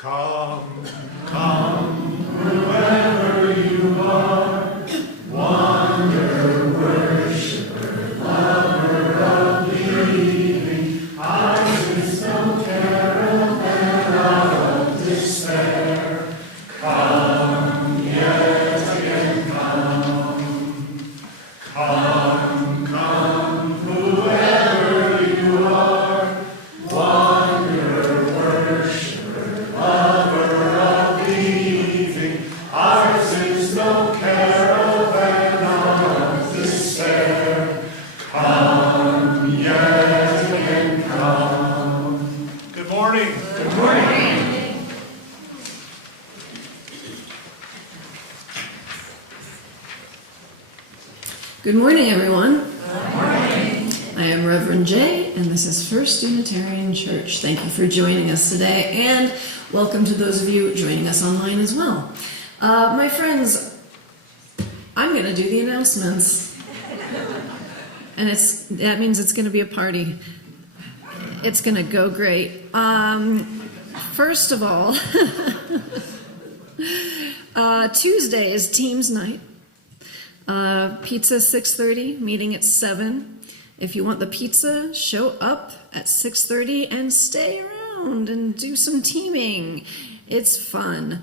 Come, come, whoever you are, wonder, worshiper, lover of believing, ours is no caravan of despair. Come, yet again come. Come, come, whoever you are, wonder, worshiper, lover of believing, ours is no caravan of despair. Come, yet again come. Good morning. Good morning. Good morning, everyone. Good morning. I am Reverend Jay, and this is First Unitarian Church. Thank you for joining us today, and welcome to those of you joining us online as well. My friends, I'm going to do the announcements, and that means it's going to be a party. It's going to go great. First of all, Tuesday is Teams Night. Pizza 6:30, meeting at 7. If you want the pizza, show up at 6:30 and stay around and do some teaming. It's fun.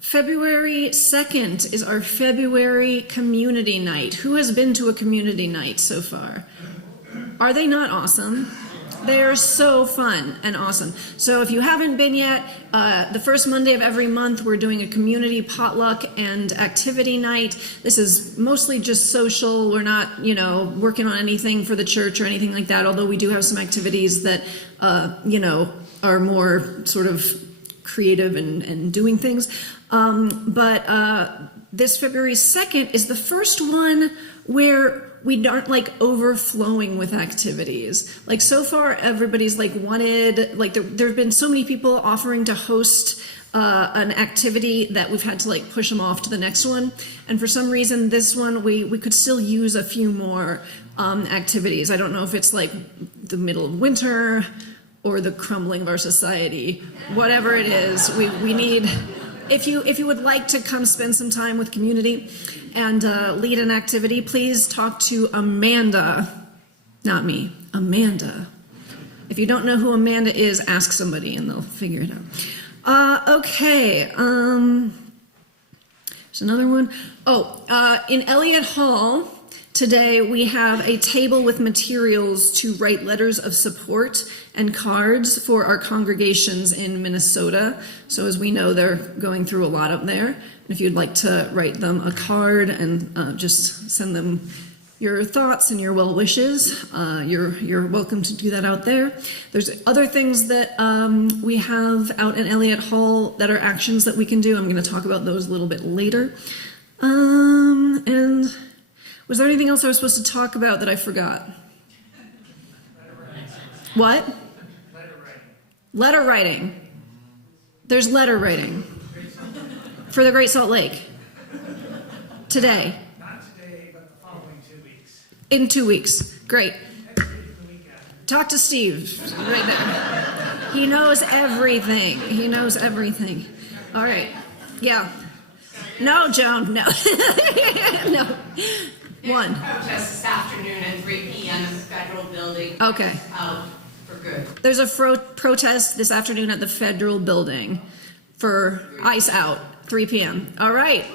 February 2nd is our February community night. Who has been to a community night so far? Are they not awesome? They are so fun and awesome. So if you haven't been yet, the first Monday of every month, we're doing a community potluck and activity night. This is mostly just social. We're not, working on anything for the church or anything like that, although we do have some activities that, are more sort of creative and doing things. But this February 2nd is the first one where we aren't overflowing with activities. So far everybody's wanted, there have been so many people offering to host an activity that we've had to push them off to the next one. And for some reason this one we could still use a few more activities. I don't know if it's the middle of winter or the crumbling of our society. Whatever it is, we need, if you would like to come spend some time with community and lead an activity, please talk to Amanda. Not me, Amanda. If you don't know who Amanda is, ask somebody and they'll figure it out. Okay. There's another one. In Elliott Hall, today we have a table with materials to write letters of support and cards for our congregations in Minnesota. So as we know, they're going through a lot up there. If you'd like to write them a card and just send them your thoughts and your well wishes, you're welcome to do that out there. There's other things that we have out in Elliott Hall that are actions that we can do. I'm going to talk about those a little bit later. And was there anything else I was supposed to talk about that I forgot? What? Letter writing. There's letter writing. For the Great Salt Lake. Today. Not today, but the following 2 weeks. In 2 weeks. Great. Next week is the weekend. Talk to Steve right now. He knows everything. He knows everything. All right. Yeah. No, Joan. No. No. One. Protest this afternoon at 3 p.m. at the Federal Building. Okay. Out for good. There's a protest this afternoon at the Federal Building for Ice Out, 3 p.m. All right.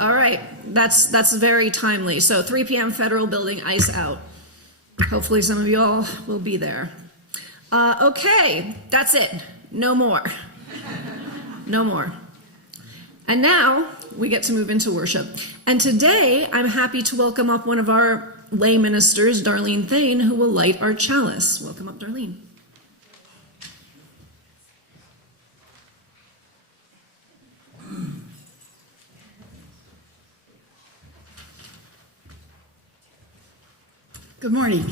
All right. That's very timely. So 3 p.m. Federal Building, Ice Out. Hopefully some of you all will be there. Okay. That's it. No more. No more. And now we get to move into worship. And today I'm happy to welcome up one of our lay ministers, Darlene Thayne, who will light our chalice. Welcome up, Darlene. Good morning.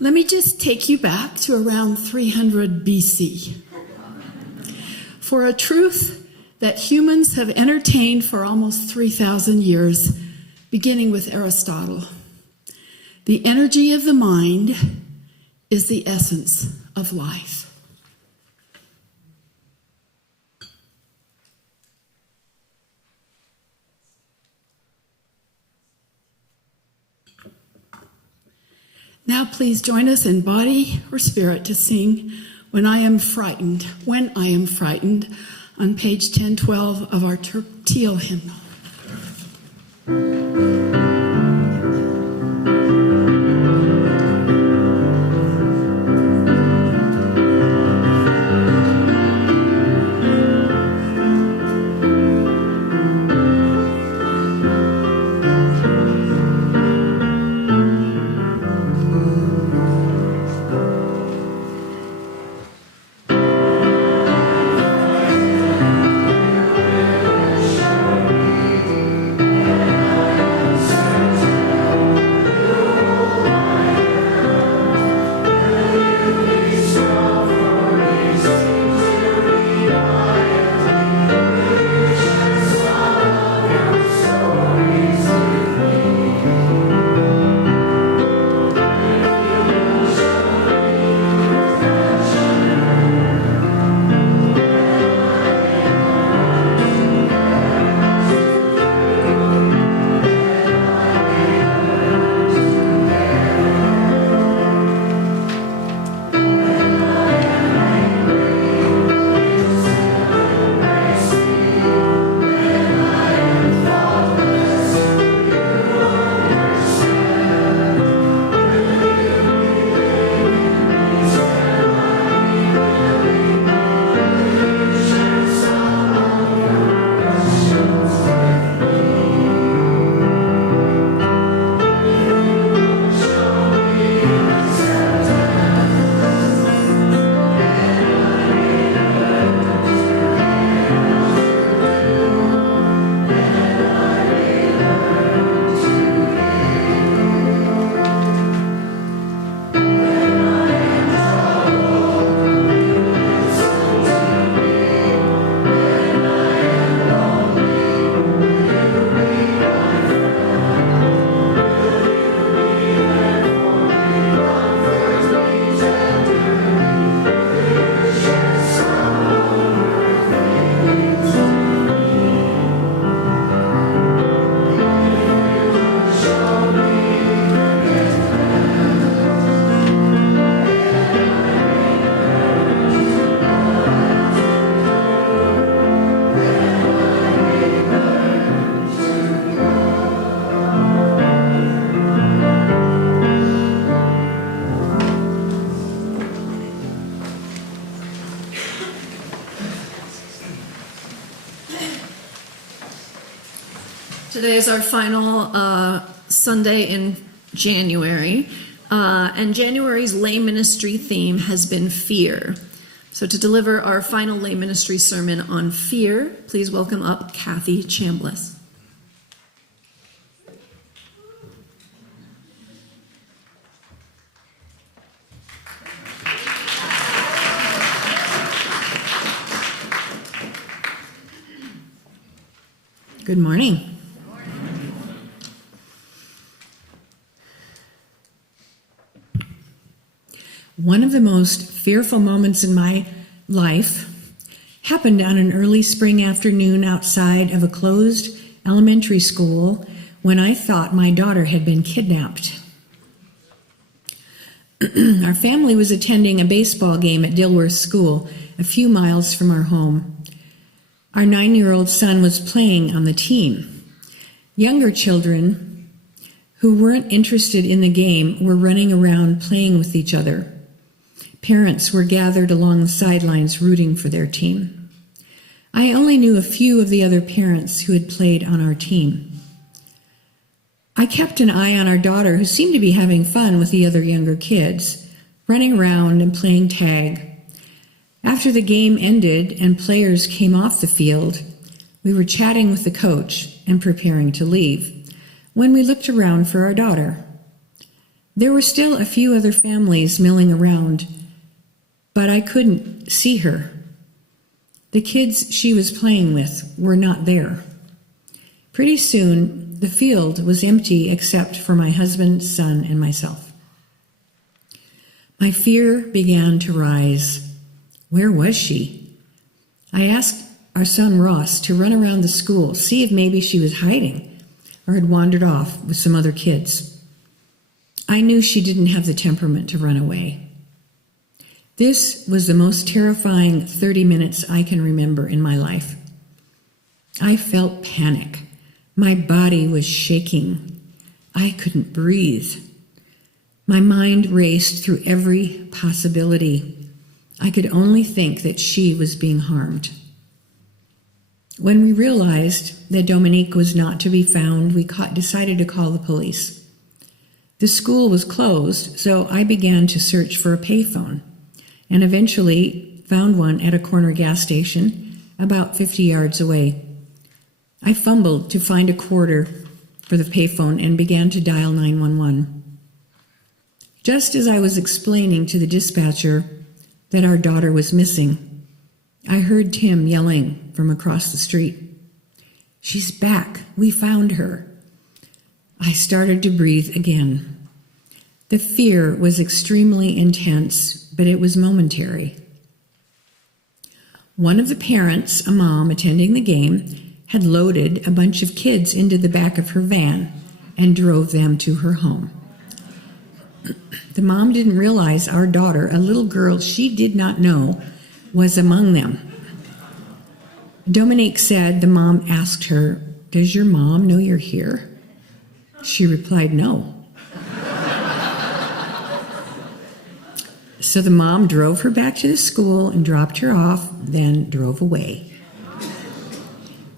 Let me just take you back to around 300 BC for a truth that humans have entertained for almost 3,000 years, beginning with Aristotle. The energy of the mind is the essence of life. Now please join us in body or spirit to sing When I Am Frightened, on page 1012 of our Teal hymnal. Today is our final Sunday in January, and January's lay ministry theme has been fear. So to deliver our final lay ministry sermon on fear, please welcome up Cathy Chambless. Good morning. One of the most fearful moments in my life happened on an early spring afternoon outside of a closed elementary school when I thought my daughter had been kidnapped. Our family was attending a baseball game at Dilworth School, a few miles from our home. Our 9-year-old son was playing on the team. Younger children who weren't interested in the game were running around playing with each other. Parents were gathered along the sidelines rooting for their team. I only knew a few of the other parents who had played on our team. I kept an eye on our daughter, who seemed to be having fun with the other younger kids, running around and playing tag. After the game ended and players came off the field, we were chatting with the coach and preparing to leave when we looked around for our daughter. There were still a few other families milling around, but I couldn't see her. The kids she was playing with were not there. Pretty soon, the field was empty except for my husband, son, and myself. My fear began to rise. Where was she? I asked our son Ross to run around the school, see if maybe she was hiding or had wandered off with some other kids. I knew she didn't have the temperament to run away. This was the most terrifying 30 minutes I can remember in my life. I felt panic. My body was shaking. I couldn't breathe. My mind raced through every possibility. I could only think that she was being harmed. When we realized that Dominique was not to be found, we decided to call the police. The school was closed, so I began to search for a payphone and eventually found one at a corner gas station about 50 yards away. I fumbled to find a quarter for the payphone and began to dial 911. Just as I was explaining to the dispatcher that our daughter was missing, I heard Tim yelling from across the street, "She's back, we found her." I started to breathe again. The fear was extremely intense, but it was momentary. One of the parents, a mom attending the game, had loaded a bunch of kids into the back of her van and drove them to her home. The mom didn't realize our daughter, a little girl she did not know, was among them. Dominique said the mom asked her, "Does your mom know you're here?" She replied, "No." So the mom drove her back to the school and dropped her off, then drove away.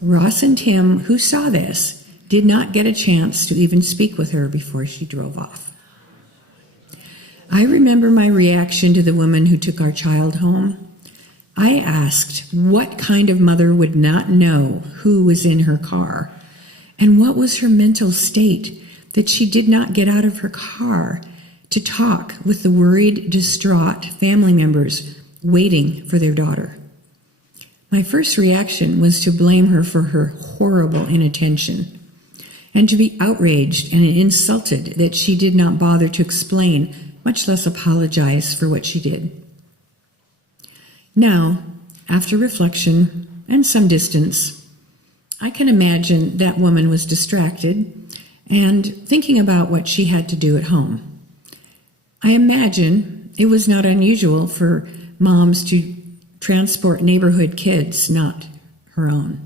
Ross and Tim, who saw this, did not get a chance to even speak with her before she drove off. I remember my reaction to the woman who took our child home. I asked what kind of mother would not know who was in her car, and what was her mental state that she did not get out of her car to talk with the worried, distraught family members waiting for their daughter. My first reaction was to blame her for her horrible inattention and to be outraged and insulted that she did not bother to explain, much less apologize for what she did. Now, after reflection and some distance, I can imagine that woman was distracted and thinking about what she had to do at home. I imagine it was not unusual for moms to transport neighborhood kids, not her own.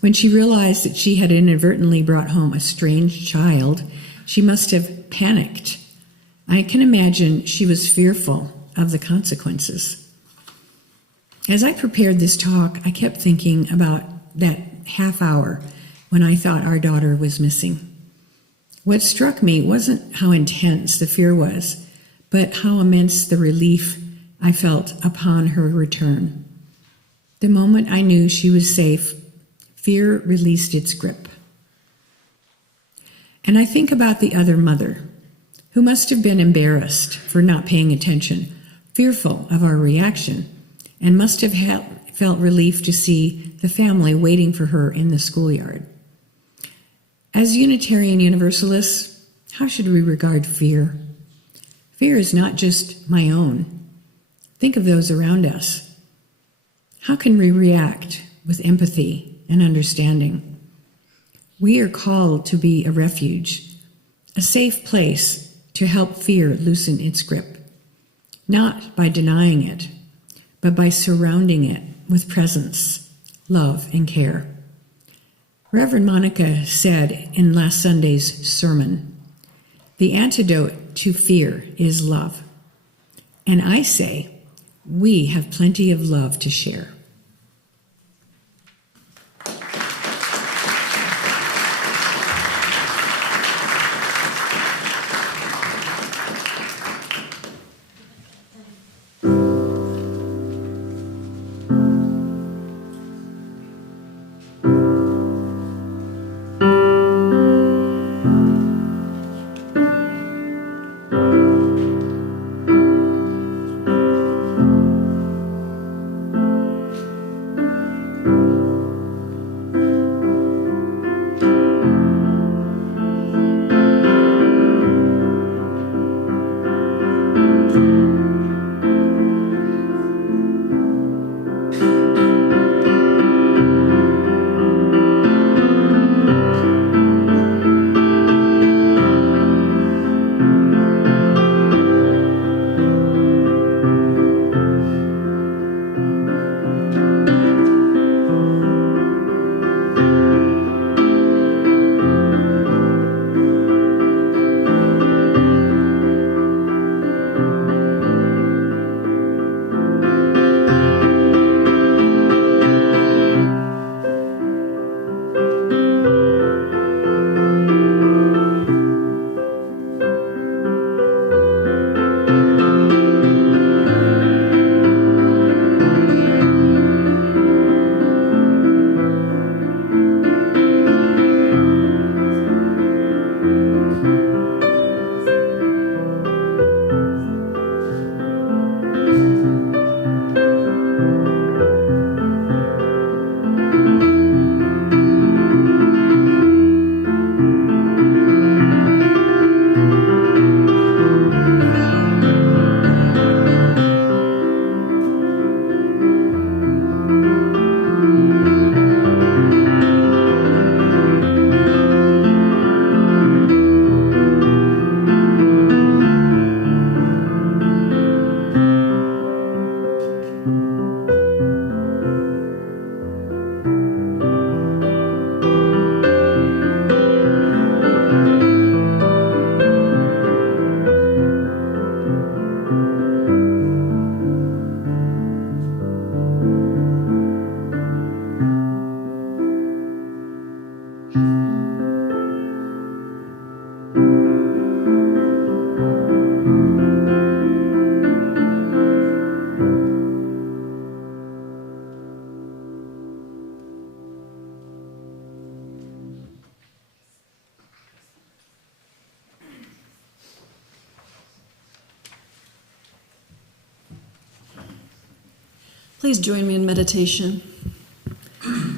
When she realized that she had inadvertently brought home a strange child, she must have panicked. I can imagine she was fearful of the consequences. As I prepared this talk, I kept thinking about that half hour when I thought our daughter was missing. What struck me wasn't how intense the fear was, but how immense the relief I felt upon her return. The moment I knew she was safe, fear released its grip. And I think about the other mother, who must have been embarrassed for not paying attention, fearful of our reaction, and must have felt relief to see the family waiting for her in the schoolyard. As Unitarian Universalists, how should we regard fear? Fear is not just my own. Think of those around us. How can we react with empathy and understanding? We are called to be a refuge, a safe place to help fear loosen its grip, not by denying it, but by surrounding it with presence, love, and care. Reverend Monica said in last Sunday's sermon, "The antidote to fear is love." And I say, we have plenty of love to share. Please join me in meditation.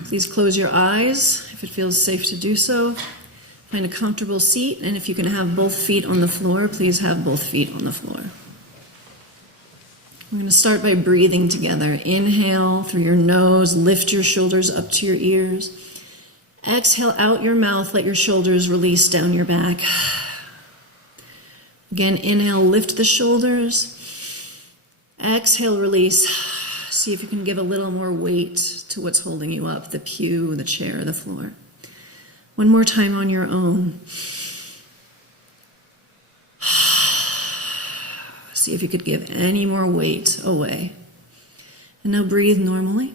Please close your eyes if it feels safe to do so. Find a comfortable seat, and if you can have both feet on the floor, please have both feet on the floor. We're going to start by breathing together. Inhale through your nose, lift your shoulders up to your ears. Exhale out your mouth, let your shoulders release down your back. Again, inhale, lift the shoulders. Exhale, release. See if you can give a little more weight to what's holding you up, the pew, the chair, the floor. One more time on your own. See if you could give any more weight away. And now breathe normally.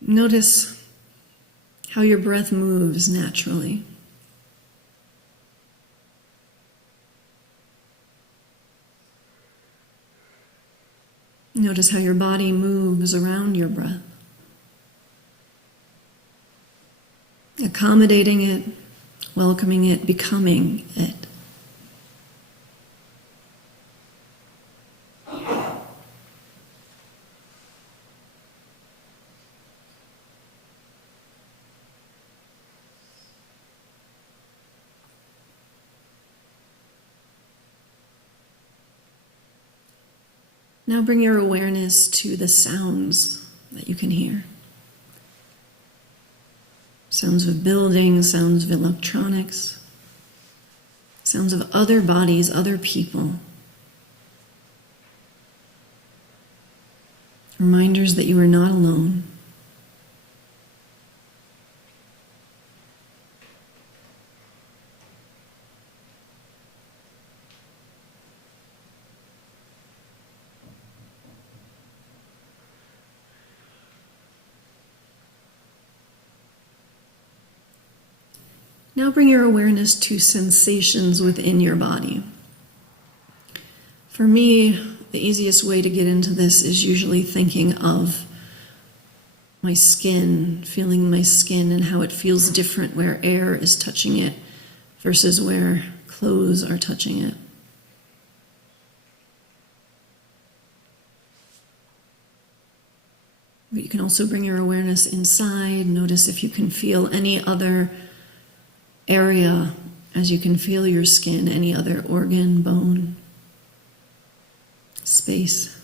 Notice how your breath moves naturally. Notice how your body moves around your breath, accommodating it, welcoming it, becoming it. Now bring your awareness to the sounds that you can hear. Sounds of buildings, sounds of electronics, sounds of other bodies, other people. Reminders that you are not alone. Now bring your awareness to sensations within your body. For me, the easiest way to get into this is usually thinking of my skin, feeling my skin and how it feels different where air is touching it versus where clothes are touching it. But you can also bring your awareness inside. Notice if you can feel any other area as you can feel your skin, any other organ, bone, space.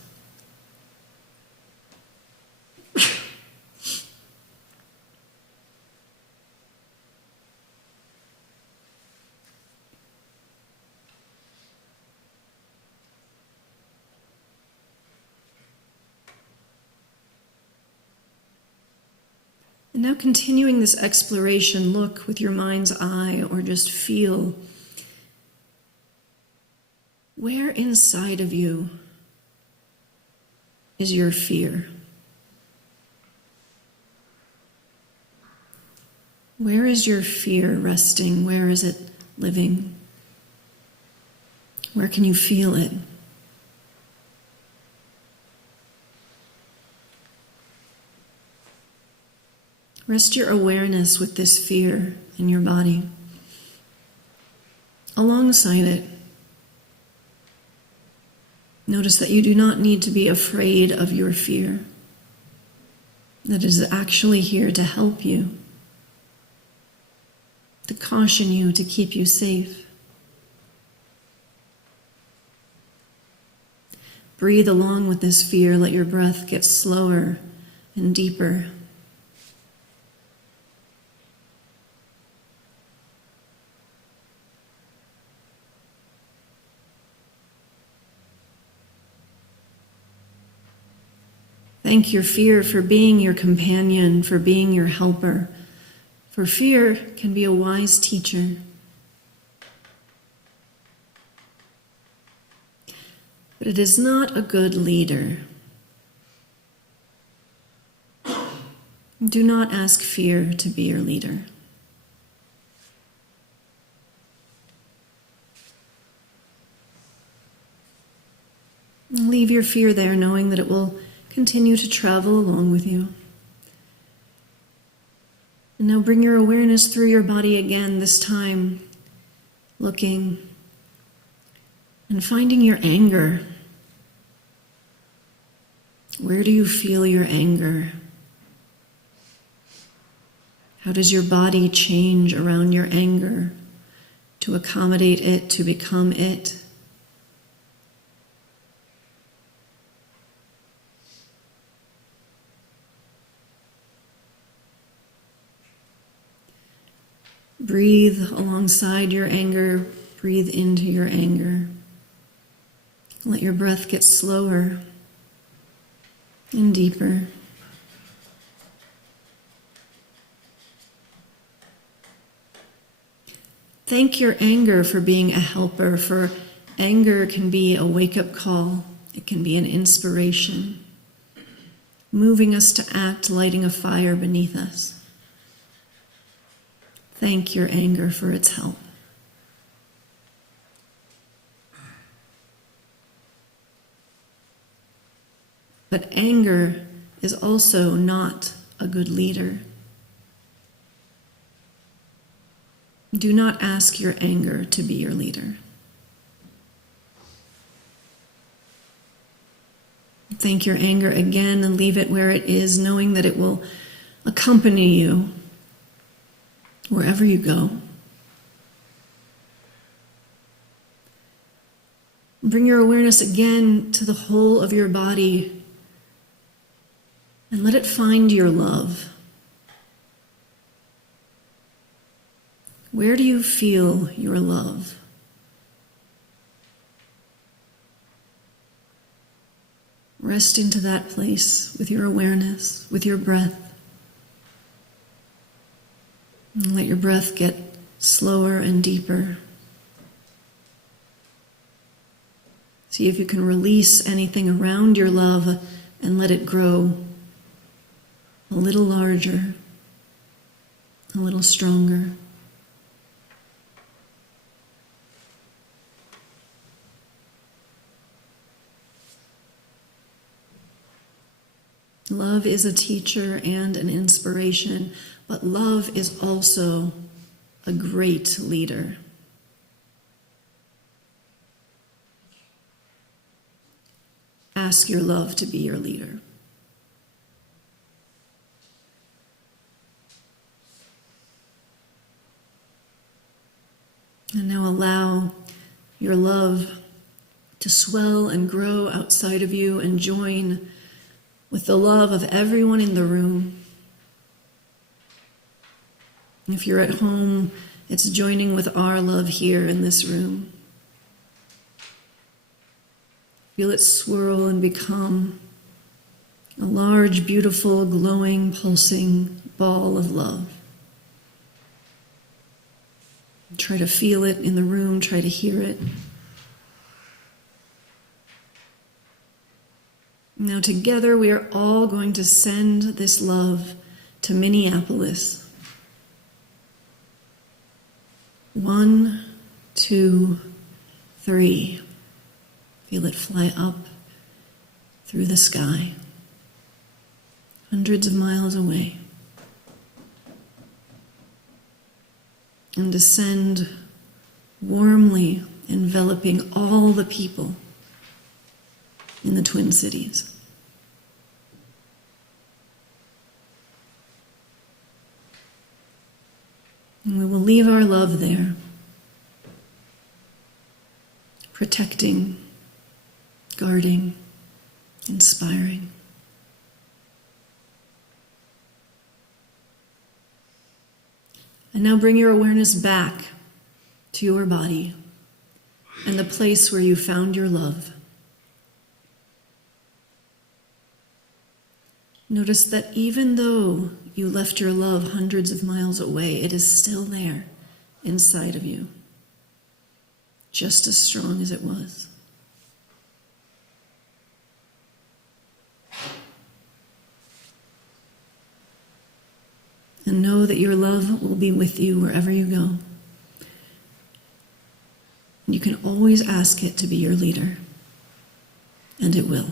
And now continuing this exploration, look with your mind's eye or just feel where inside of you is your fear. Where is your fear resting? Where is it living? Where can you feel it? Rest your awareness with this fear in your body. Alongside it, notice that you do not need to be afraid of your fear. That it is actually here to help you, to caution you, to keep you safe. Breathe along with this fear. Let your breath get slower and deeper. Thank your fear for being your companion, for being your helper. For fear can be a wise teacher. But it is not a good leader. Do not ask fear to be your leader. Leave your fear there, knowing that it will continue to travel along with you. And now bring your awareness through your body again, this time looking And finding your anger. Where do you feel your anger? How does your body change around your anger to accommodate it, to become it? Breathe alongside your anger. Breathe into your anger. Let your breath get slower and deeper. Thank your anger for being a helper, for anger can be a wake-up call. It can be an inspiration, moving us to act, lighting a fire beneath us. Thank your anger for its help. But anger is also not a good leader. Do not ask your anger to be your leader. Thank your anger again and leave it where it is, knowing that it will accompany you wherever you go. Bring your awareness again to the whole of your body and let it find your love. Where do you feel your love? Rest into that place with your awareness, with your breath. And let your breath get slower and deeper. See if you can release anything around your love and let it grow a little larger, a little stronger. Love is a teacher and an inspiration, but love is also a great leader. Ask your love to be your leader. And now allow your love to swell and grow outside of you and join with the love of everyone in the room. If you're at home, it's joining with our love here in this room. Feel it swirl and become a large, beautiful, glowing, pulsing ball of love. Try to feel it in the room, try to hear it. Now together we are all going to send this love to Minneapolis. 1, 2, 3. Feel it fly up through the sky, hundreds of miles away, and descend warmly, enveloping all the people in the Twin Cities. And we will leave our love there, protecting, guarding, inspiring. And now bring your awareness back to your body and the place where you found your love. Notice that even though you left your love hundreds of miles away, it is still there inside of you, just as strong as it was. And know that your love will be with you wherever you go. You can always ask it to be your leader, and it will.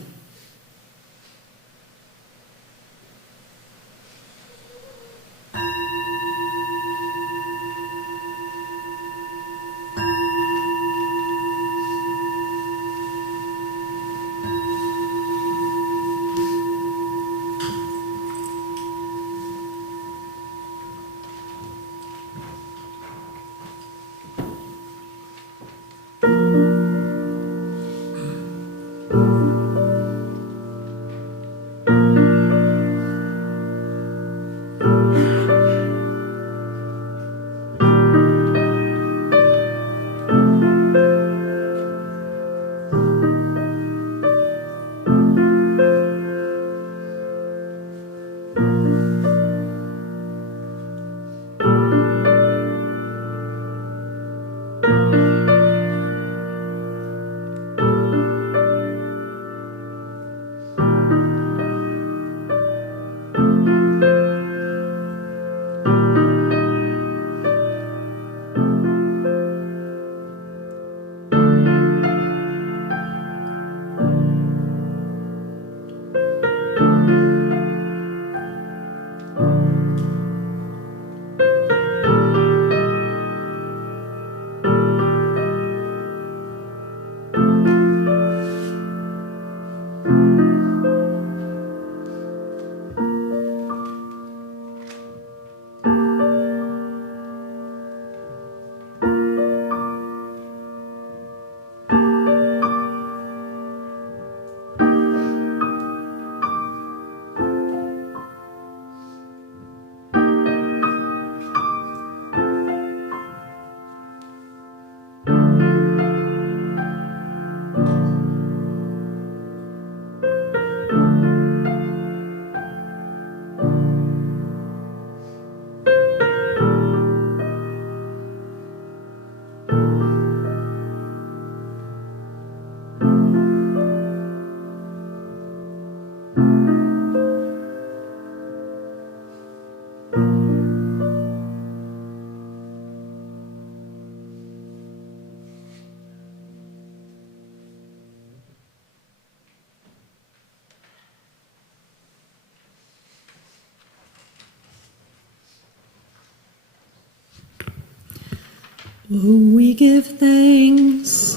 Oh, we give thanks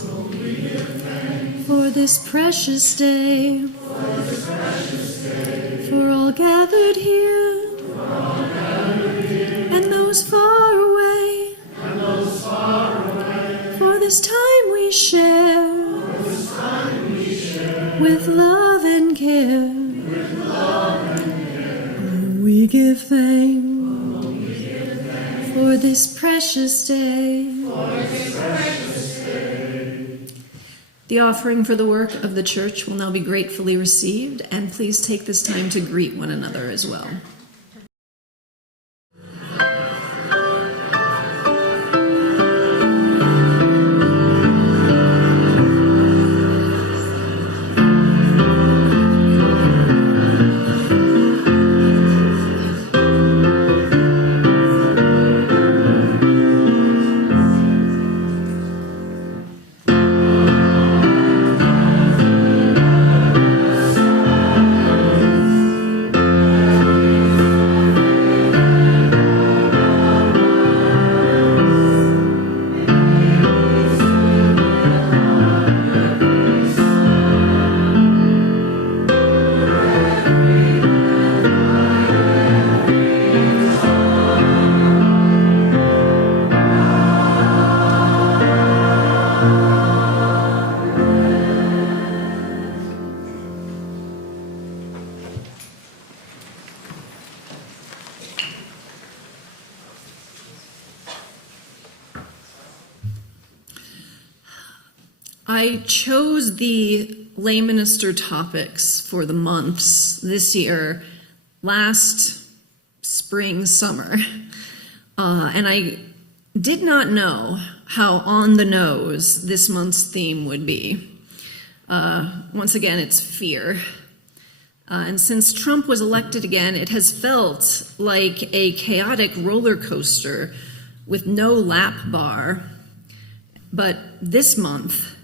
for this precious day, for all gathered here, and those far away, for this time we share, with love and care. Oh, we give thanks for this precious day. The offering for the work of the church will now be gratefully received, and please take this time to greet one another as well. I chose the lay minister topics for the months this year, last spring, summer, and I did not know how on the nose this month's theme would be. Once again, it's fear. And since Trump was elected again, it has felt like a chaotic roller coaster with no lap bar. But this month,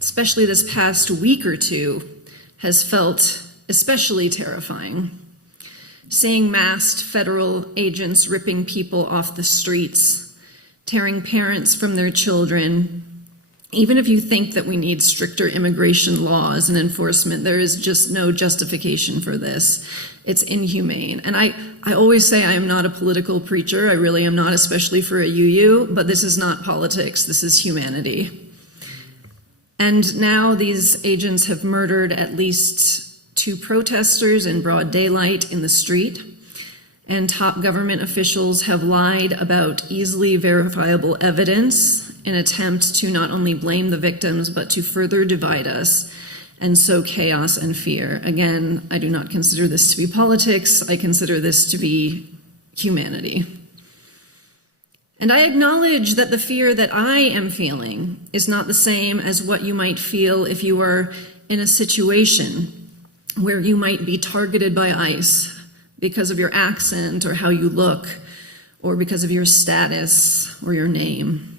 especially this past week or two, has felt especially terrifying. Seeing masked federal agents ripping people off the streets, tearing parents from their children. Even if you think that we need stricter immigration laws and enforcement, there is just no justification for this. It's inhumane. And I always say I am not a political preacher. I really am not, especially for a UU, but this is not politics. This is humanity. And now these agents have murdered at least 2 protesters in broad daylight in the street. And top government officials have lied about easily verifiable evidence in an attempt to not only blame the victims, but to further divide us and sow chaos and fear. Again, I do not consider this to be politics. I consider this to be humanity. And I acknowledge that the fear that I am feeling is not the same as what you might feel if you were in a situation where you might be targeted by ICE because of your accent or how you look, or because of your status or your name.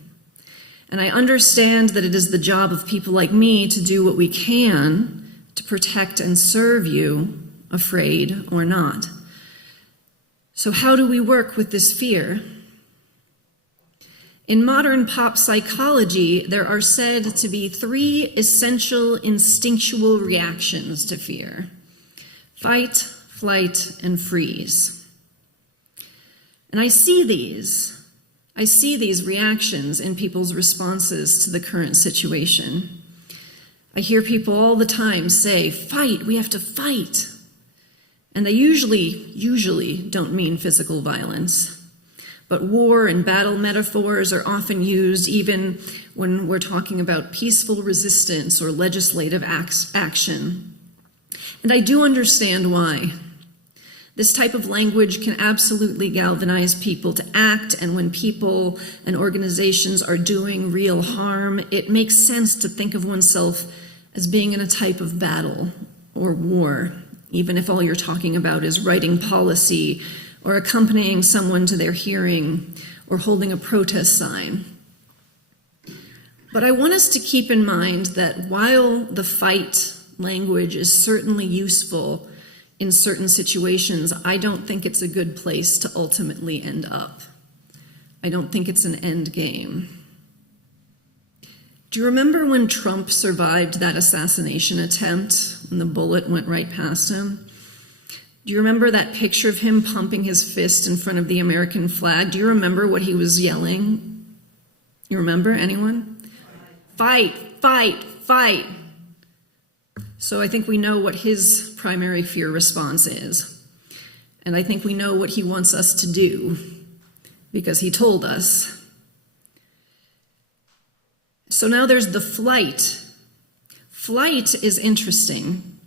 And I understand that it is the job of people like me to do what we can to protect and serve you, afraid or not. So how do we work with this fear? In modern pop psychology, there are said to be 3 essential instinctual reactions to fear: fight, flight, and freeze. And I see these reactions in people's responses to the current situation. I hear people all the time say, fight, we have to fight. And they usually don't mean physical violence. But war and battle metaphors are often used even when we're talking about peaceful resistance or legislative action. And I do understand why. This type of language can absolutely galvanize people to act, and when people and organizations are doing real harm, it makes sense to think of oneself as being in a type of battle or war, even if all you're talking about is writing policy or accompanying someone to their hearing or holding a protest sign. But I want us to keep in mind that while the fight language is certainly useful in certain situations, I don't think it's a good place to ultimately end up. I don't think it's an end game. Do you remember when Trump survived that assassination attempt, when the bullet went right past him? Do you remember that picture of him pumping his fist in front of the American flag? Do you remember what he was yelling? You remember, anyone? Fight, fight, fight. So I think we know what his primary fear response is. And I think we know what he wants us to do, because he told us. So now there's the flight. Flight is interesting.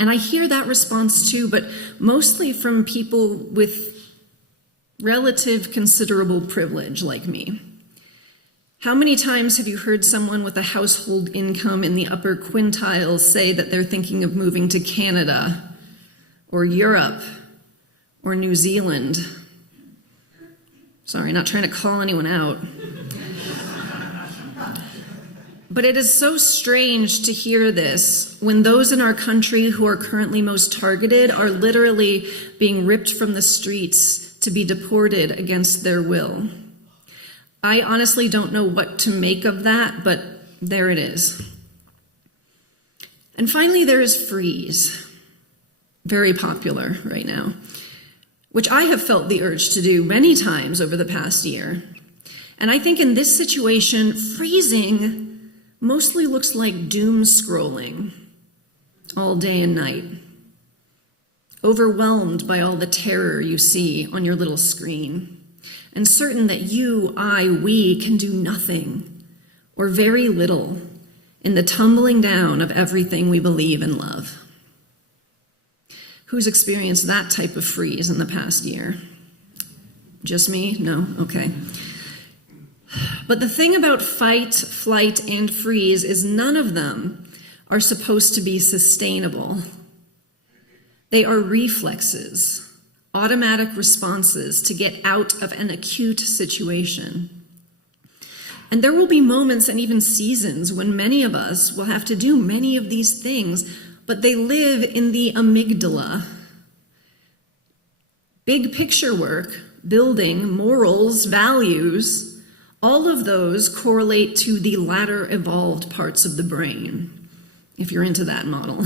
And I hear that response too, but mostly from people with relative considerable privilege like me. How many times have you heard someone with a household income in the upper quintiles say that they're thinking of moving to Canada or Europe or New Zealand? Sorry, not trying to call anyone out. But it is so strange to hear this when those in our country who are currently most targeted are literally being ripped from the streets to be deported against their will. I honestly don't know what to make of that, but there it is. And finally, there is freeze, very popular right now, which I have felt the urge to do many times over the past year. And I think in this situation, freezing mostly looks like doom scrolling all day and night, overwhelmed by all the terror you see on your little screen, and certain that you, I, we can do nothing or very little in the tumbling down of everything we believe and love. Who's experienced that type of freeze in the past year? Just me? No? Okay. But the thing about fight, flight, and freeze is none of them are supposed to be sustainable. They are reflexes, automatic responses to get out of an acute situation. And there will be moments and even seasons when many of us will have to do many of these things, but they live in the amygdala. Big picture work, building, morals, values, all of those correlate to the latter evolved parts of the brain, if you're into that model.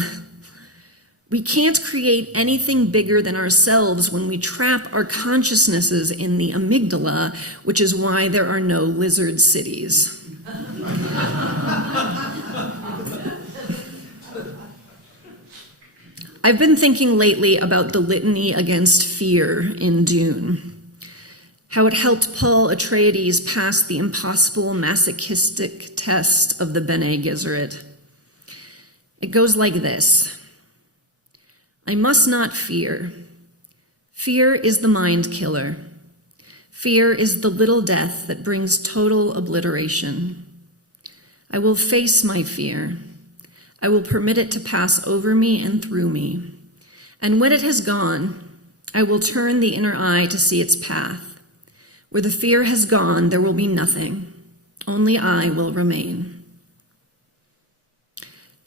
We can't create anything bigger than ourselves when we trap our consciousnesses in the amygdala, which is why there are no lizard cities. I've been thinking lately about the litany against fear in Dune, how it helped Paul Atreides pass the impossible masochistic test of the Bene Gesserit. It goes like this: I must not fear. Fear is the mind killer. Fear is the little death that brings total obliteration. I will face my fear. I will permit it to pass over me and through me. And when it has gone, I will turn the inner eye to see its path. Where the fear has gone, there will be nothing. Only I will remain.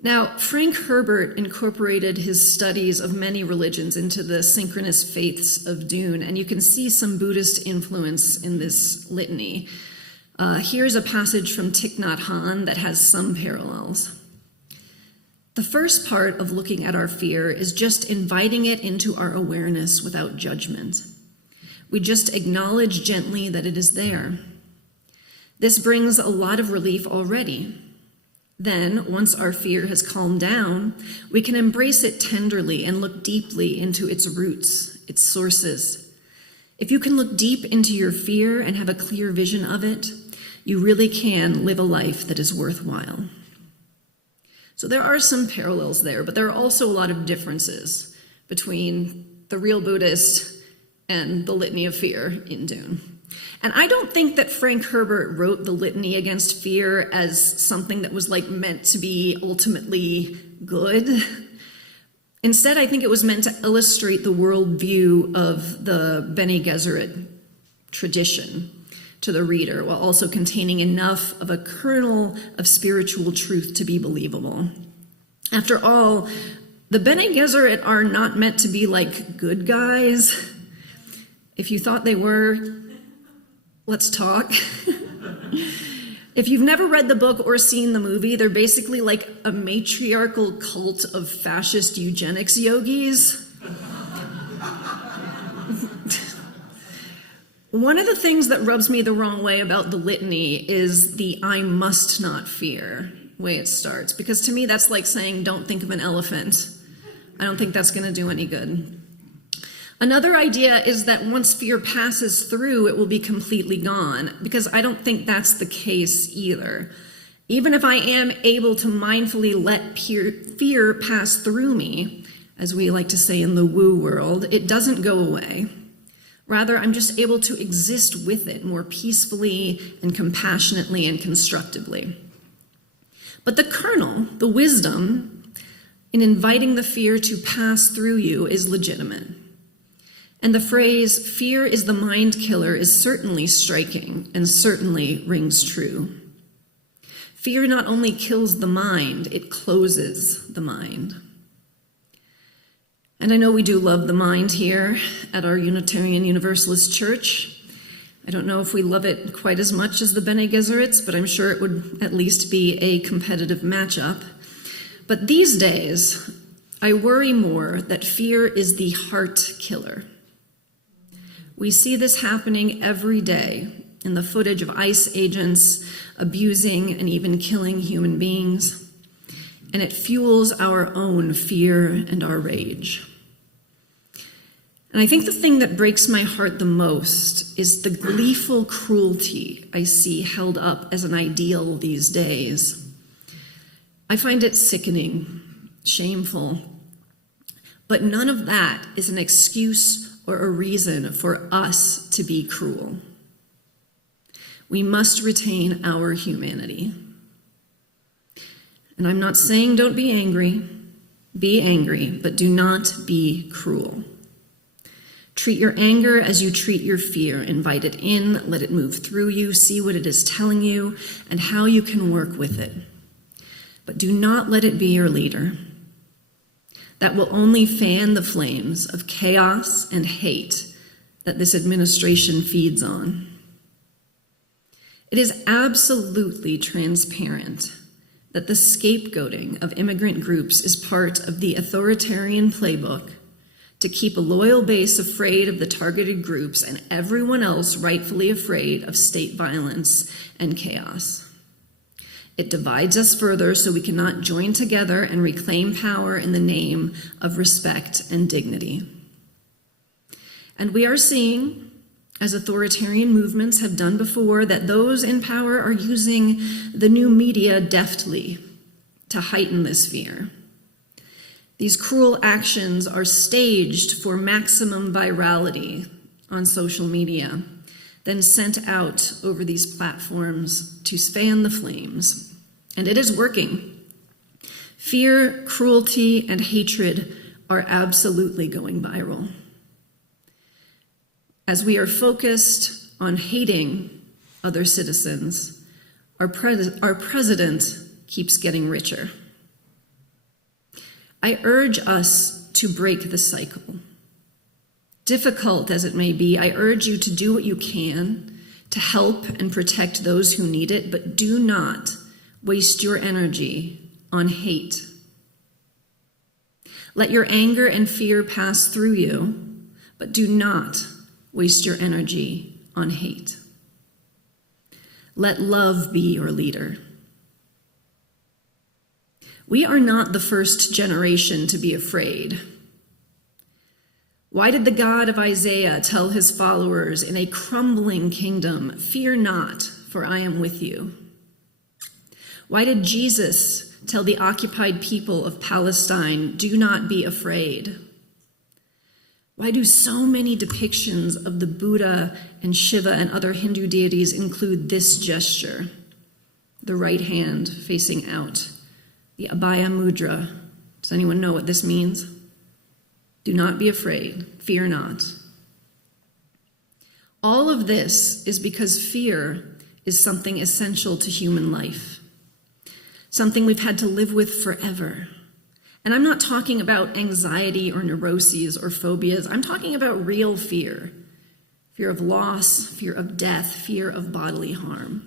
Now, Frank Herbert incorporated his studies of many religions into the synchronous faiths of Dune, and you can see some Buddhist influence in this litany. Here's a passage from Thich Nhat Hanh that has some parallels. The first part of looking at our fear is just inviting it into our awareness without judgment. We just acknowledge gently that it is there. This brings a lot of relief already. Then, once our fear has calmed down, we can embrace it tenderly and look deeply into its roots, its sources. If you can look deep into your fear and have a clear vision of it, you really can live a life that is worthwhile. So there are some parallels there, but there are also a lot of differences between the real Buddhist and the Litany of Fear in Dune. And I don't think that Frank Herbert wrote the Litany Against Fear as something that was meant to be ultimately good. Instead, I think it was meant to illustrate the worldview of the Bene Gesserit tradition to the reader, while also containing enough of a kernel of spiritual truth to be believable. After all, the Bene Gesserit are not meant to be good guys. If you thought they were, let's talk. If you've never read the book or seen the movie, they're basically a matriarchal cult of fascist eugenics yogis. One of the things that rubs me the wrong way about the litany is the I must not fear way it starts, because to me that's like saying don't think of an elephant. I don't think that's going to do any good. Another idea is that once fear passes through, it will be completely gone, because I don't think that's the case either. Even if I am able to mindfully let fear pass through me, as we like to say in the woo world, it doesn't go away. Rather, I'm just able to exist with it more peacefully and compassionately and constructively. But the kernel, the wisdom, in inviting the fear to pass through you is legitimate. And the phrase, fear is the mind killer, is certainly striking and certainly rings true. Fear not only kills the mind, it closes the mind. And I know we do love the mind here at our Unitarian Universalist Church. I don't know if we love it quite as much as the Bene Gesserits, but I'm sure it would at least be a competitive matchup. But these days, I worry more that fear is the heart killer. We see this happening every day in the footage of ICE agents abusing and even killing human beings, and it fuels our own fear and our rage. And I think the thing that breaks my heart the most is the gleeful cruelty I see held up as an ideal these days. I find it sickening, shameful, but none of that is an excuse or a reason for us to be cruel. We must retain our humanity. And I'm not saying don't be angry, but do not be cruel. Treat your anger as you treat your fear. Invite it in, let it move through you, see what it is telling you, and how you can work with it. But do not let it be your leader. That will only fan the flames of chaos and hate that this administration feeds on. It is absolutely transparent that the scapegoating of immigrant groups is part of the authoritarian playbook to keep a loyal base afraid of the targeted groups and everyone else rightfully afraid of state violence and chaos. It divides us further so we cannot join together and reclaim power in the name of respect and dignity. And we are seeing, as authoritarian movements have done before, that those in power are using the new media deftly to heighten this fear. These cruel actions are staged for maximum virality on social media, then sent out over these platforms to fan the flames. And it is working. Fear, cruelty, and hatred are absolutely going viral. As we are focused on hating other citizens, our president keeps getting richer. I urge us to break the cycle. Difficult as it may be, I urge you to do what you can to help and protect those who need it, but do not waste your energy on hate. Let your anger and fear pass through you, but do not waste your energy on hate. Let love be your leader. We are not the first generation to be afraid. Why did the God of Isaiah tell his followers in a crumbling kingdom, "Fear not, for I am with you"? Why did Jesus tell the occupied people of Palestine, "Do not be afraid"? Why do so many depictions of the Buddha and Shiva and other Hindu deities include this gesture? The right hand facing out, the Abhaya Mudra. Does anyone know what this means? Do not be afraid, fear not. All of this is because fear is something essential to human life, something we've had to live with forever. And I'm not talking about anxiety or neuroses or phobias. I'm talking about real fear. Fear of loss, fear of death, fear of bodily harm.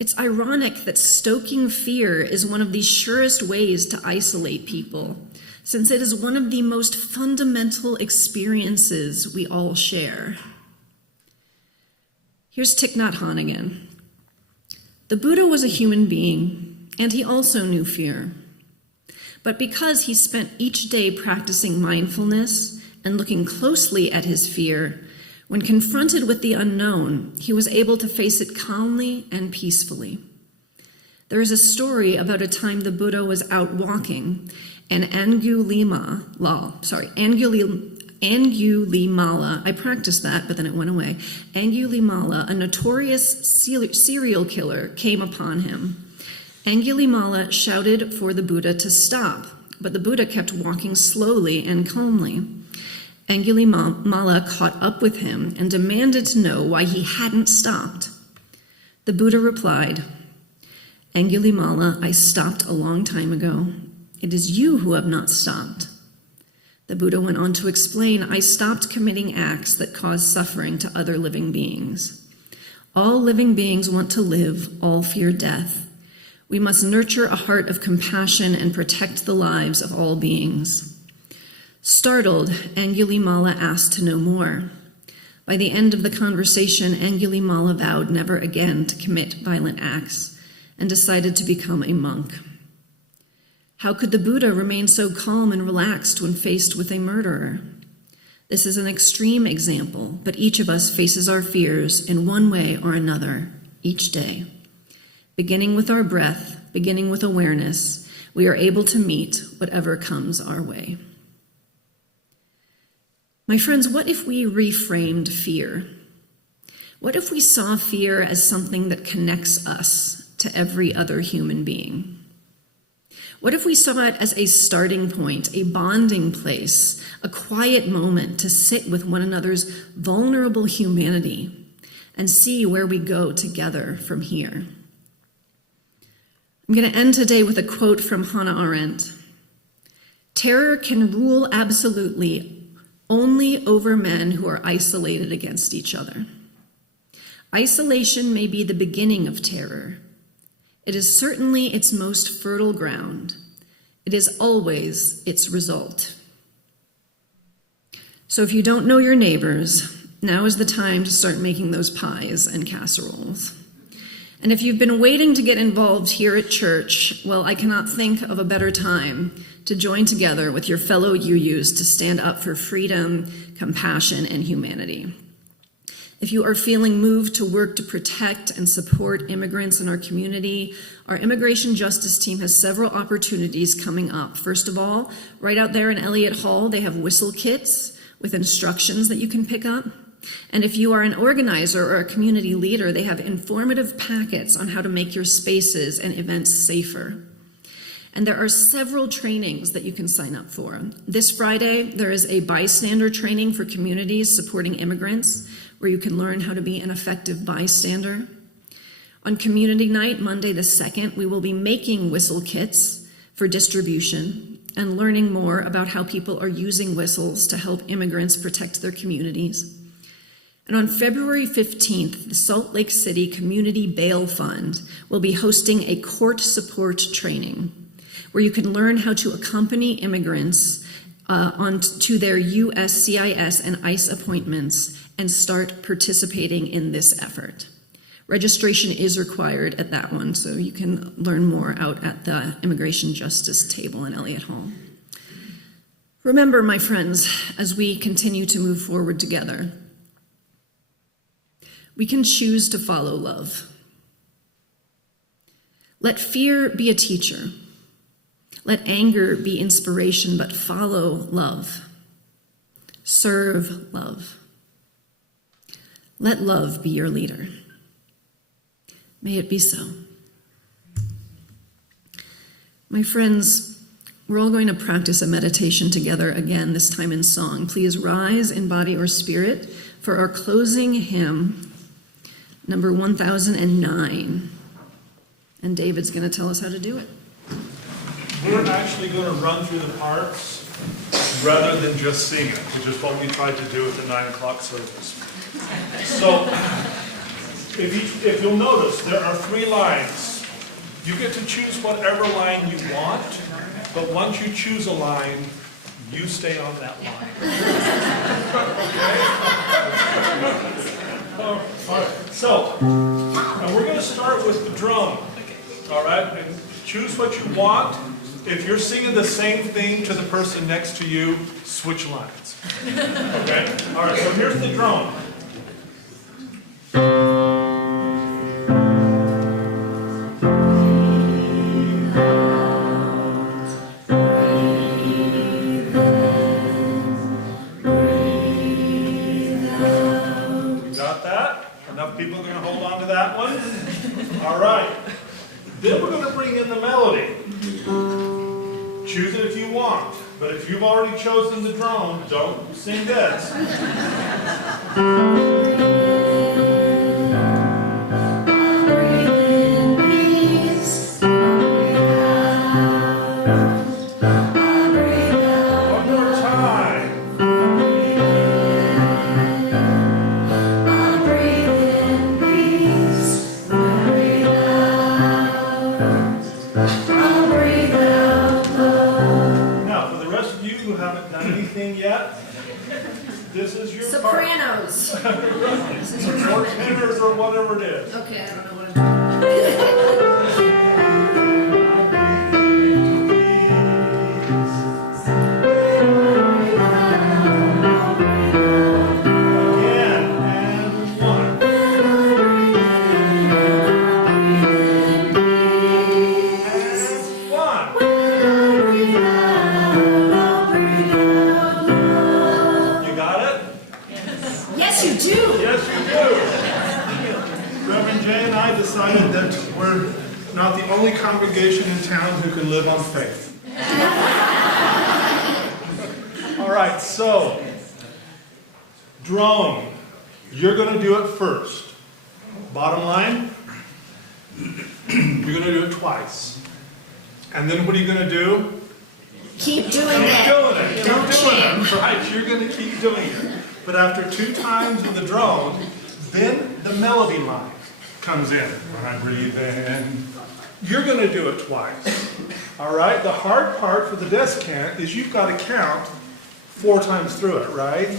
It's ironic that stoking fear is one of the surest ways to isolate people, since it is one of the most fundamental experiences we all share. Here's Thich Nhat Hanh again. The Buddha was a human being, and he also knew fear. But because he spent each day practicing mindfulness and looking closely at his fear, when confronted with the unknown, he was able to face it calmly and peacefully. There is a story about a time the Buddha was out walking, and Angulimala, I practiced that, but then it went away. Angulimala, a notorious serial killer, came upon him. Angulimala shouted for the Buddha to stop, but the Buddha kept walking slowly and calmly. Angulimala caught up with him and demanded to know why he hadn't stopped. The Buddha replied, "Angulimala, I stopped a long time ago. It is you who have not stopped." The Buddha went on to explain, "I stopped committing acts that cause suffering to other living beings. All living beings want to live, all fear death. We must nurture a heart of compassion and protect the lives of all beings." Startled, Angulimala asked to know more. By the end of the conversation, Angulimala vowed never again to commit violent acts and decided to become a monk. How could the Buddha remain so calm and relaxed when faced with a murderer? This is an extreme example, but each of us faces our fears in one way or another each day. Beginning with our breath, beginning with awareness, we are able to meet whatever comes our way. My friends, what if we reframed fear? What if we saw fear as something that connects us to every other human being? What if we saw it as a starting point, a bonding place, a quiet moment to sit with one another's vulnerable humanity and see where we go together from here? I'm going to end today with a quote from Hannah Arendt. "Terror can rule absolutely only over men who are isolated against each other. Isolation may be the beginning of terror. It is certainly its most fertile ground. It is always its result." So if you don't know your neighbors, now is the time to start making those pies and casseroles. And if you've been waiting to get involved here at church, well, I cannot think of a better time to join together with your fellow UUs to stand up for freedom, compassion, and humanity. If you are feeling moved to work to protect and support immigrants in our community, our immigration justice team has several opportunities coming up. First of all, right out there in Elliott Hall, they have whistle kits with instructions that you can pick up. And if you are an organizer or a community leader, they have informative packets on how to make your spaces and events safer. And there are several trainings that you can sign up for. This Friday, there is a bystander training for communities supporting immigrants, where you can learn how to be an effective bystander. On Community Night, Monday the 2nd, we will be making whistle kits for distribution and learning more about how people are using whistles to help immigrants protect their communities. And on February 15th, the Salt Lake City Community Bail Fund will be hosting a court support training where you can learn how to accompany immigrants onto their USCIS and ICE appointments and start participating in this effort. Registration is required at that one, so you can learn more out at the Immigration Justice table in Elliott Hall. Remember, my friends, as we continue to move forward together, we can choose to follow love. Let fear be a teacher. Let anger be inspiration, but follow love. Serve love. Let love be your leader. May it be so. My friends, we're all going to practice a meditation together again, this time in song. Please rise in body or spirit for our closing hymn, number 1009. And David's going to tell us how to do it. We're actually going to run through the parts rather than just sing it, which is what we tried to do at the 9 o'clock service. So, if you'll notice, there are 3 lines. You get to choose whatever line you want, but once you choose a line, you stay on that line. Okay? All right. So, now we're going to start with the drum. All right? And choose what you want. If you're singing the same thing to the person next to you, switch lines. Okay? All right, so here's the drum. Got that? Enough people are going to hold on to that one? All right. Then we're going to bring in the melody. Choose it if you want, but if you've already chosen the drum, don't sing this. One more time. Yet. This is your Sopranos. or tenors or whatever it is. Okay, I don't know what I'm doing. Again, and 1. Decided that we're not the only congregation in town who can live on faith. All right, so drone, you're going to do it first. Bottom line, you're going to do it twice. And then what are you going to do? Keep doing Keep it. doing it. Keep Don't doing change. it. Right, you're going to keep doing it. But after 2 times with the drone, then the melody line comes in. When I breathe in, you're going to do it twice. All right? The hard part for the descant is you've got to count 4 times through it, right?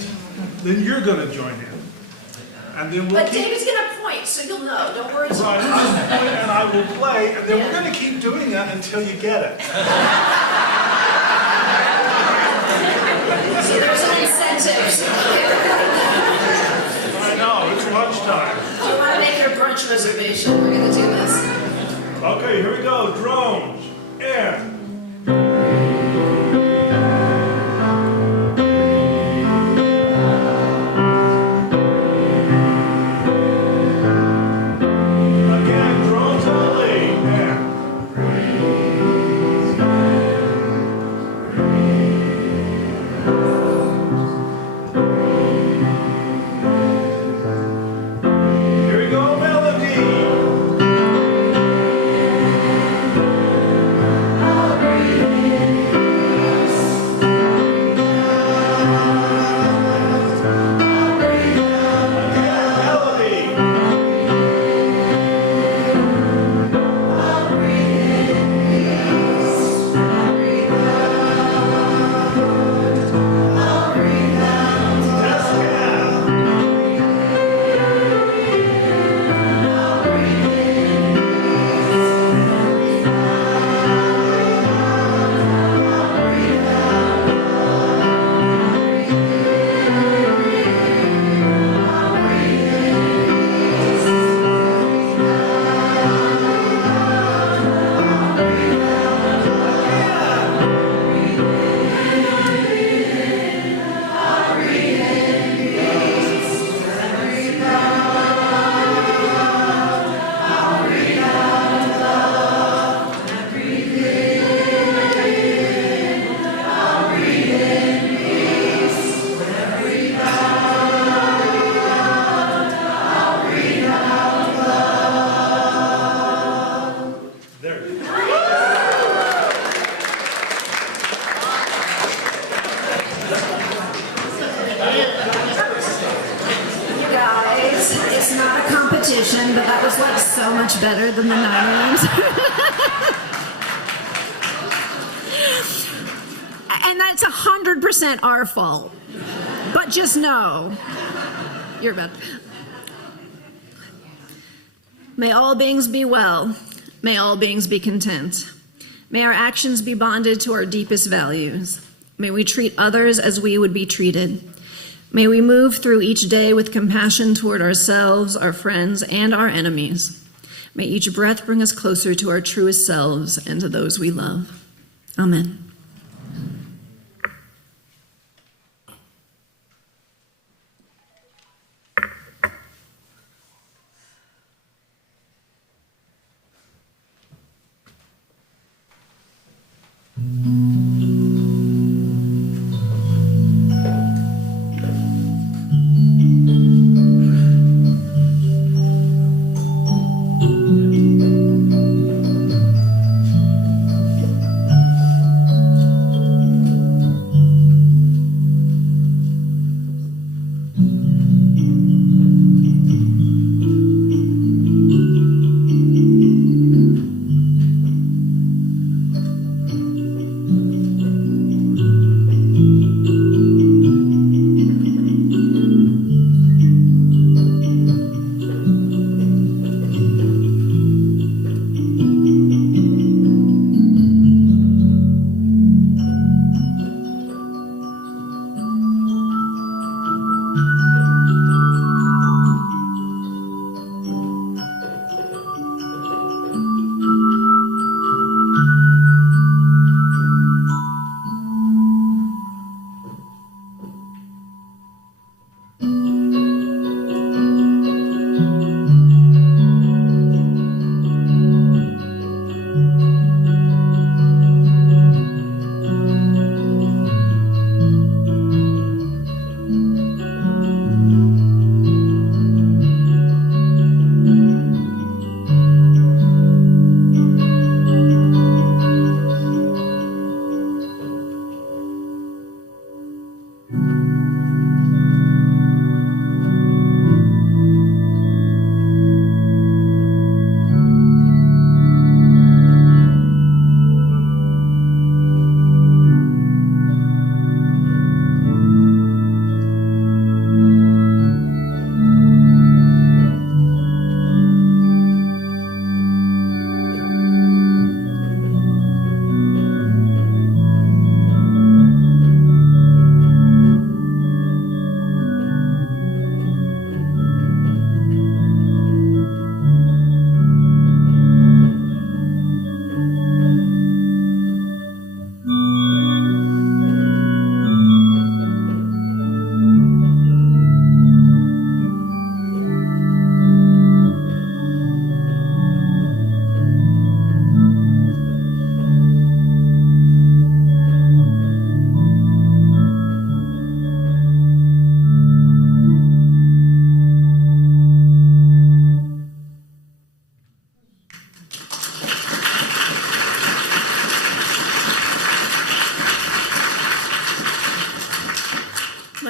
Then you're going to join in. And then we'll But keep... David's gonna point, so you'll know. Don't worry. Right, I'll point and I will play, and then we're going to keep doing that until you get it. See, there's an incentive. I know, it's lunchtime. You want to make your brunch reservation? We're gonna do this. Okay, here we go. Drones. And... Again, drones only. And... Here we go, melody. But that was like so much better than the 9 rooms. And that's 100% our fault. But just know, you're bad. May all beings be well. May all beings be content. May our actions be bonded to our deepest values. May we treat others as we would be treated. May we move through each day with compassion toward ourselves, our friends, and our enemies. May each breath bring us closer to our truest selves and to those we love. Amen.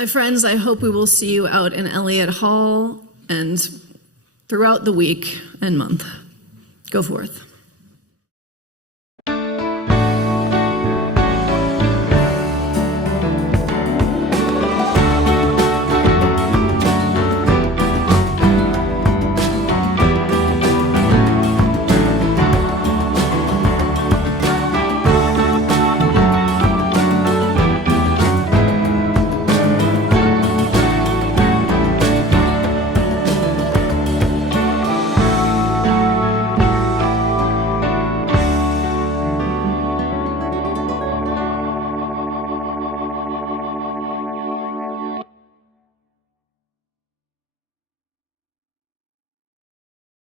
My friends, I hope we will see you out in Elliott Hall and throughout the week and month. Go forth.